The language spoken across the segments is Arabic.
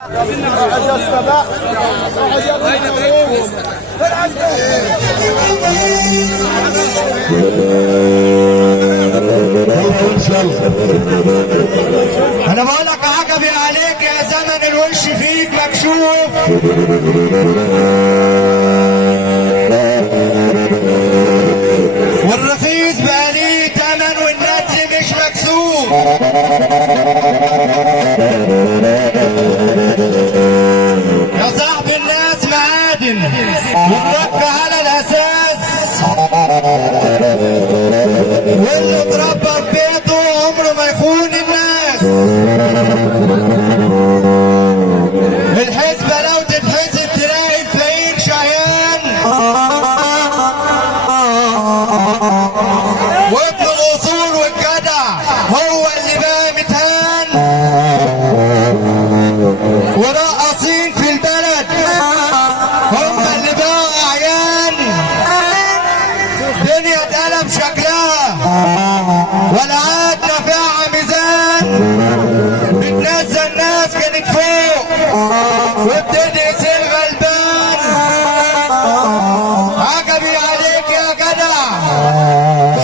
انا بقول لك عجبي عليك يا زمن الوش فيك مكشوف. والرخيص بقى ليه تمن والنتل مش مكسوف. يا صاحب الناس معادن وتربى على الاساس، واللي اتربى في بيته عمره ما يخون الناس. الحسبة لو تتحسب تلاقي الفقير شيان، وابن الاصول والجدع هو اللي بقى متهان. ورقصين في البلد هم اللي بقوا اعيان. دنيا اتقلب شكلها ولا عاد نافعها ميزان. بتنزل ناس كانت فوق وبتدعس الغلبان. عجبي عليك يا جدع،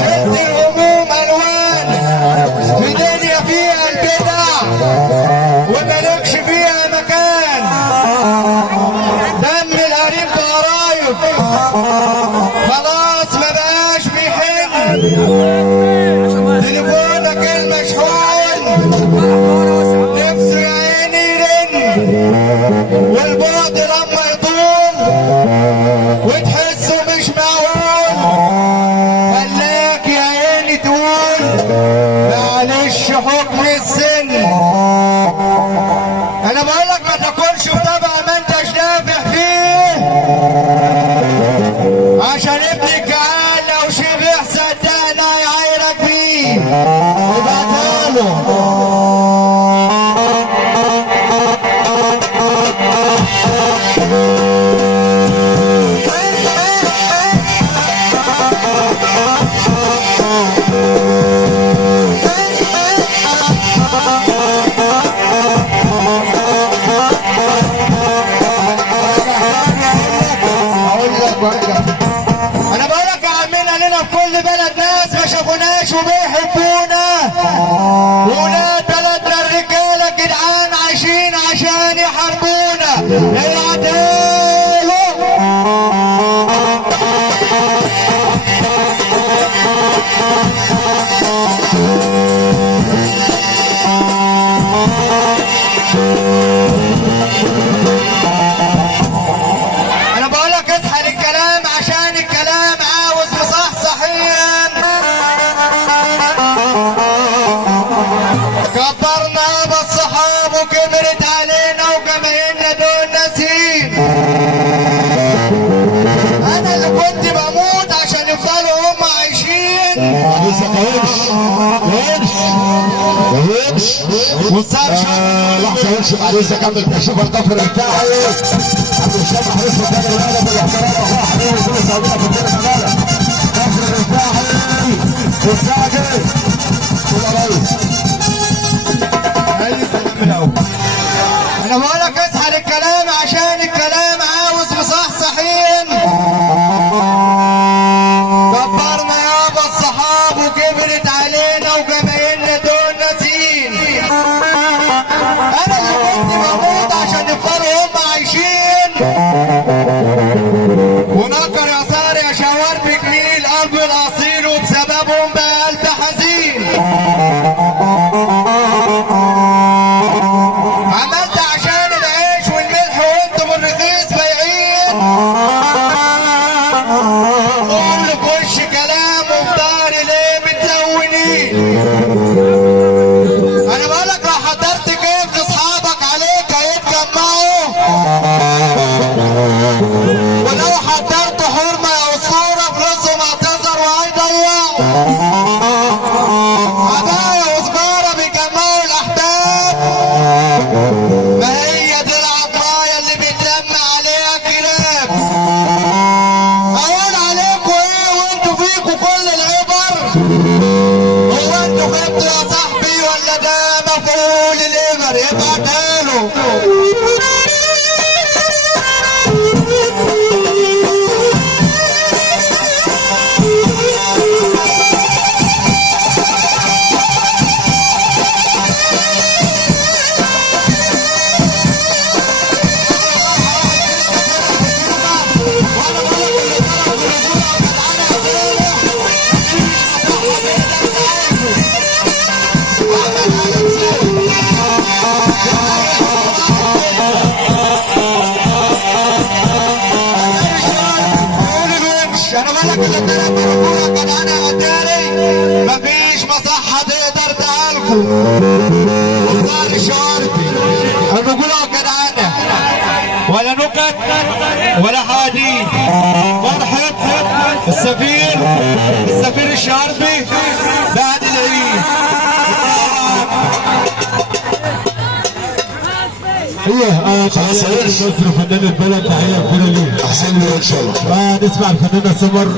شلت الهموم الوان في دنيا فيها البدع ومالكش فيها مكان. دم القريب بقرايب خلاص ما بقاش بيحن. تليفونك المشحون نفسه يا عيني يرن، والبعد لما يطول وتحسه مش معقول خلاك يا عيني تقول معلش حكم السن. انا بقول لك ما تاكلش في طبق ما انتش نافع فيه، عشان ابن الجعان لو شبع صدقنا يعايرك بيه. وبعتها له انا بقولك يا عمنا لنا في كل بلد ناس ما شافوناش وبيحبونا، ولاد بلدنا الرجاله الجدعان عايشين عشان يحاربونا. العداله انا بقولك اصحى للكلام عشان الكلام عاوز مصحصحين. كبرنا بالصحاب وكبرت علينا وجماهيرنا دول ناسين. انا اللي كنت بموت عشان يفضلوا هم عايشين. لحظة وش معلش اكمل تشوف الضفر بتاعي. عبد الشافع حريص قدام الغالب والاحترام اخويا حبيبي كل السعوديه في الدنيا الغالب. الضفر بتاعي والساجد كل ريس. اي كلام من الاول. انا بقولك اصحى للكلام عشان الكلام عاوز مصحصحين. كبرنا يابا الصحاب وكبرت علينا وجماهيرنا دول ناسين. انا اللي كنت بموت عشان يفضلوا هم عايشين. ونكر يا صار يا شوار بجميل قلب الاصيل وبسببهم بقى قلب حزين. عملت عشان العيش والملح وانتم الرخيص بايعين. قول في وش كلام وفي ضهري ليه متلونين. انا بقولك لو حضرت كيف لاصحابك عليك هيتجمعوا، ولو حضرت حرمه او صوره فلوسهم اعتذروا وهيضيعوا. عبايه وسجاره بيجمعوا الاحباب، ما هي دي العطايا اللي بيتلم عليها كلاب. اقول عليكم ايه وانتوا فيكوا كل العبر؟ هو انتوا خدتوا يا صاحبي ولا ده مفعول الامر؟ ابعتها له. ولا نكت ولا حديث. فرحة السفير الشعربي بعد العيد. خلاص يا مصر فنان البلد، تحيه كبيره ليه. احسن له ان شاء الله. نسمع الفنانه سمر.